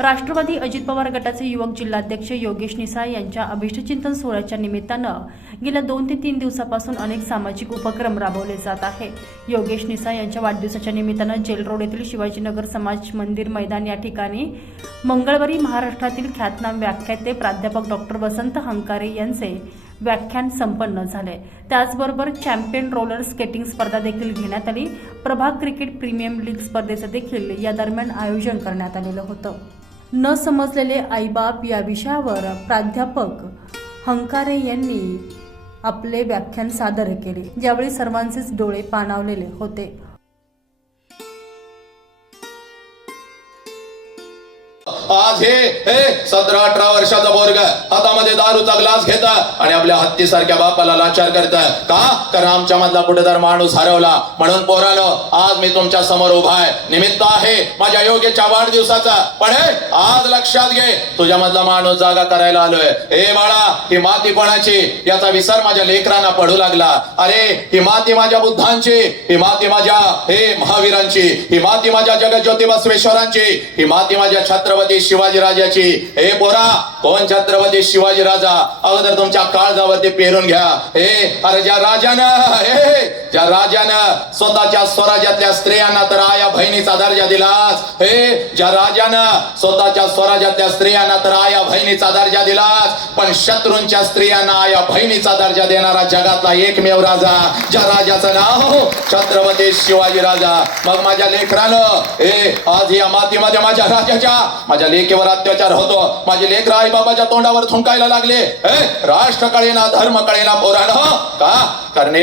राष्ट्रवादी अजित पवार गटाचे युवक जिल्हाध्यक्ष योगेश निसाळ यांच्या अभिष्टचिंतन सोहळ्याच्या निमित्तानं गेल्या दोन ते तीन दिवसापासून अनेक सामाजिक उपक्रम राबवले जात आहे योगेश निसाळ यांच्या वाढदिवसाच्या निमित्तानं जेल रोड येथील शिवाजीनगर समाज मंदिर मैदान या ठिकाणी मंगळवारी महाराष्ट्रातील ख्यातनाम व्याख्याते प्राध्यापक डॉक्टर वसंत हंकारे यांचे व्याख्यान संपन्न झाले. त्याचबरोबर चॅम्पियन रोलर स्केटिंग स्पर्धा देखील घेण्यात आली. प्रभाग क्रिकेट प्रीमियम लीग स्पर्धेचं देखील या दरम्यान आयोजन करण्यात आलेलं होतं. न समजलेले आईबाप या विषयावर प्राध्यापक हंकारे यांनी आपले व्याख्यान सादर केले ज्यावेळी सर्वांचेच डोळे पाणावलेले होते. आज हे सतरा अठरा वर्षाचा वर्ग हातामध्ये दारूचा ग्लास घेत आणि आपल्या हत्तीसारख्या बापाला लाचार करत. का? कारण आमच्या मधला कुठेतर माणूस हरवला. म्हणून पोरानो आज मी तुमच्यासमोर उभा आहे. निमित्त आहे माझ्या योगेच्या वाढदिवसाचा. पण आज लक्षात घे तुझ्या मधला माणूस जागा करायला आलोय. हे बाळा ही माती कोणाची? याचा विसर माझ्या लेकरांना पडू लागला. अरे ही माती माझ्या बुद्धांची. ही माती माझ्या हे महावीरांची. ही माती माझ्या जगज्योती बसवेश्वरांची ही माती माझ्या छत्रपती शिवाजी राजाची हे पोरा कोण छत्रपती शिवाजी राजा? अगोदर तुमच्या काळजावरती पेरून घ्या. हे अरे ज्या राजानं हे ज्या राजानं स्वतःच्या स्वराज्यातल्या स्त्रियांना तर आया बहिणीचा दर्जा दिलास हे ज्या राजानं स्वतःच्या स्वराज्यातल्या स्त्रियांना तर आया बहिणीचा दर्जा दिलास पण शत्रूंच्या स्त्रियांना आया बहिणीचा दर्जा देणारा जगातला एकमेव राजा ज्या राजाचं नाव छत्रपती शिवाजी राजा. मग माझ्या लेकरानं हे आज या मातीमध्ये माझ्या राजाच्या माझ्या लेकीवर अत्याचार होतो. माझे लेकर आई बाबाच्या तोंडावर थुंकायला लागले. हे राष्ट्र कळेना धर्म कळेना पोराण का? कारण.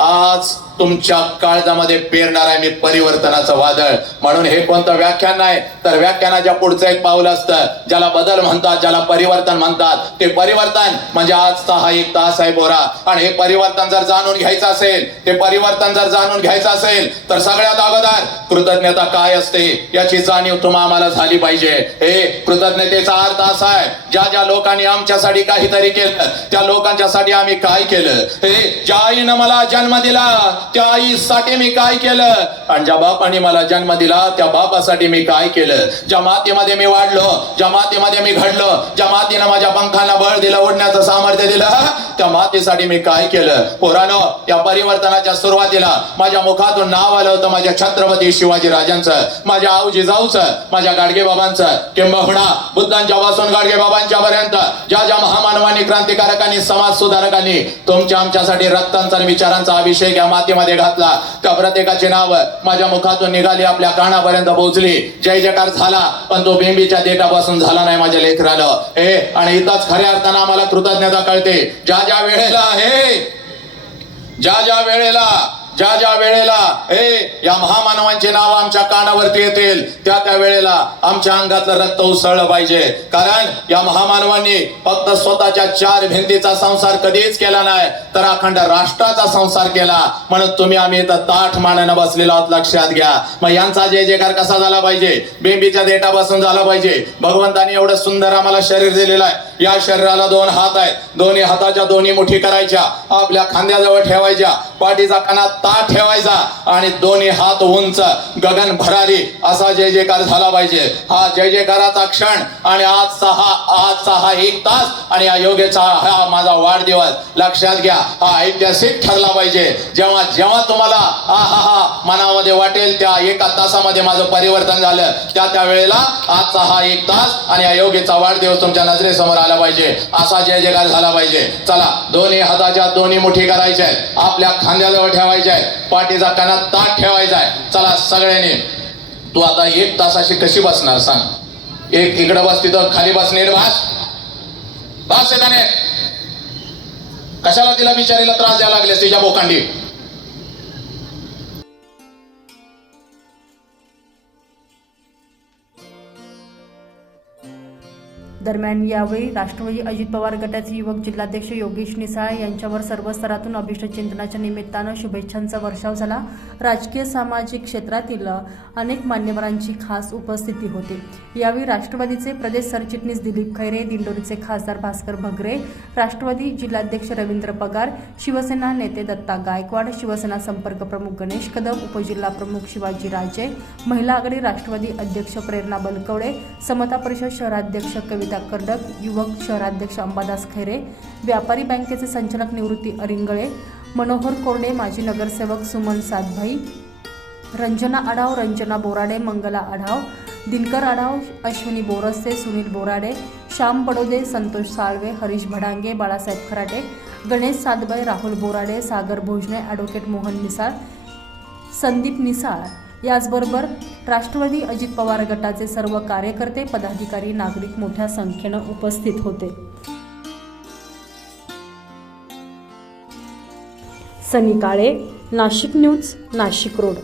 आज तुमच्या काळजामध्ये पेरणार आहे मी परिवर्तनाचं वादळ. म्हणून हे कोणतं व्याख्यान नाही तर व्याख्यानाच्या पुढचं एक पाऊल असतं. ज्याला बदल म्हणतात ज्याला परिवर्तन म्हणतात ते परिवर्तन म्हणजे आजचा हा एक तास आहे बोरा. आणि हे परिवर्तन जर जाणून घ्यायचं असेल ते परिवर्तन जर जाणून घ्यायचं असेल तर सगळ्यात अगोदर कृतज्ञता काय असते याची जाणीव तुम्हा आम्हाला झाली पाहिजे. हे कृतज्ञतेचा अर्थ असा आहे ज्या ज्या लोकांनी आमच्यासाठी काहीतरी केलं त्या लोकांच्यासाठी आम्ही काय केलं? हे ज्या आईनं मला जन्म दिला त्या आईसाठी मी काय केलं? आणि ज्या बापाने मला जन्म दिला त्या बापासाठी मी काय केलं? ज्या मातीमध्ये मी वाढलो ज्या मातीमध्ये मी घडलो ज्या मातीनं माझ्या पंखांना बळ दिलं ओढण्याचं सामर्थ्य दिलं त्या मातेसाठी मी काय केलं? पोरानो या परिवर्तनाच्या सुरुवातीला माझ्या मुखातून नाव आलं होतं माझ्या छत्रपती शिवाजी राजांचं माझ्या आऊजी जाऊचं माझ्या गाडगे बाबांचं किंबहुना बुद्धांच्या पासून गाडगे बाबांच्या पर्यंत ज्या ज्या महामानवांनी क्रांतिकारकांनी समाज सुधारकांनी तुमच्या आमच्यासाठी रक्तांचा आणि विचारांचा अभिषेक या मातीमध्ये घातला. त्या प्रत्येकाची नाव माझ्या मुखातून निघाली आपल्या कानापर्यंत पोहोचली. जय जयकार झाला पण तो बेंबीच्या देठापासून झाला नाही माझ्या लेकराला. हे आणि इथंच खऱ्या अर्थानं आम्हाला कृतज्ञता कळते. ज्या ज्या वेळेला हे ज्या ज्या वेळेला ज्या ज्या वेळेला हे या महामानवांचे नाव आमच्या कानावरती येतील त्या त्या वेळेला आमच्या अंगातलं रक्त उसळलं पाहिजे. कारण या महामानवांनी फक्त स्वतःच्या चार भिंतीचा संसार कधीच केला नाही तर अखंड राष्ट्राचा संसार केला. म्हणून तुम्ही आम्ही इथं ताठ मानानं बसलेलो आहोत लक्षात घ्या. मग यांचा जय जयकार कसा झाला पाहिजे? बेंबीच्या देठापासून झाला पाहिजे. भगवंतानी एवढं सुंदर आम्हाला शरीर दिलेलं आहे. या शरीराला दोन हात आहेत. दोन्ही हाताच्या दोन्ही मुठी करायच्या. आपल्या खांद्याजवळ ठेवायच्या. पाठीचा कणा ताट ठेवायचा. आणि दोन्ही हात उंच गगन भरारी. असा जय जयकार झाला पाहिजे. हा जय जयकाराचा क्षण. आणि आज हा आज सहा एक तास. आणि या योगेचा हा माझा वाढदिवस. लक्षात घ्या हा ऐतिहासिक ठरला पाहिजे. जेव्हा जेव्हा तुम्हाला हा हा हा मनामध्ये वाटेल त्या एका तासामध्ये माझं परिवर्तन झालं. त्या त्या वेळेला आजचा हा एक तास. आणि या योगेचा वाढदिवस तुमच्या नजरेसमोर आला पाहिजे. असा जय जयकार झाला पाहिजे. चला दोन्ही हाताच्या दोन्ही मुठी करायच्या आहेत. आपल्या खांद्याजवळ ठेवायच्या आहेत. पाठीचा कणा ताट ठेवायचा आहे. चला सगळ्यांनी. तू आता एक तासाशी कशी बसणार सांग? एक इकडं बस तिथं खाली बस नीट बस. येताने. कशाला तिला बिचारीला त्रास द्यायला लागले तिच्या बोकांडी. दरम्यान यावेळी राष्ट्रवादी अजित पवार गटाचे युवक जिल्हाध्यक्ष योगेश निसाळ यांच्यावर सर्व स्तरातून अभिष्ट चिंतनाच्या निमित्तानं शुभेच्छांचा वर्षाव झाला. राजकीय सामाजिक क्षेत्रातील अनेक मान्यवरांची खास उपस्थिती होती. यावेळी राष्ट्रवादीचे प्रदेश सरचिटणीस दिलीप खैरे दिंडोरीचे खासदार भास्कर भगरे राष्ट्रवादी जिल्हाध्यक्ष रवींद्र पगार शिवसेना नेते दत्ता गायकवाड शिवसेना संपर्क प्रमुख गणेश कदम उपजिल्हा प्रमुख शिवाजी राजे महिला आघाडी राष्ट्रवादी अध्यक्ष प्रेरणा बलकवडे समता परिषद शहराध्यक्ष कविता कर्डक युवक शहराध्यक्ष अंबादास खैरे व्यापारी बँकेचे संचालक निवृत्ती अरिंगळे मनोहर कोरडे माजी नगरसेवक सुमन सातभाई रंजना आढाव रंजना बोराडे मंगला आढाव दिनकर आढाव अश्विनी बोरस्ते सुनील बोराडे श्याम बडोदे संतोष साळवे हरीश भडांगे बाळासाहेब खराटे गणेश सातबाई राहुल बोराडे सागर भोजने ॲडव्होकेट मोहन निसाळ संदीप निसाळ याचबरोबर राष्ट्रवादी अजित पवार गटाचे सर्व कार्यकर्ते पदाधिकारी नागरिक मोठ्या संख्येनं उपस्थित होते. Sunny Kale Nashik news Nashik road.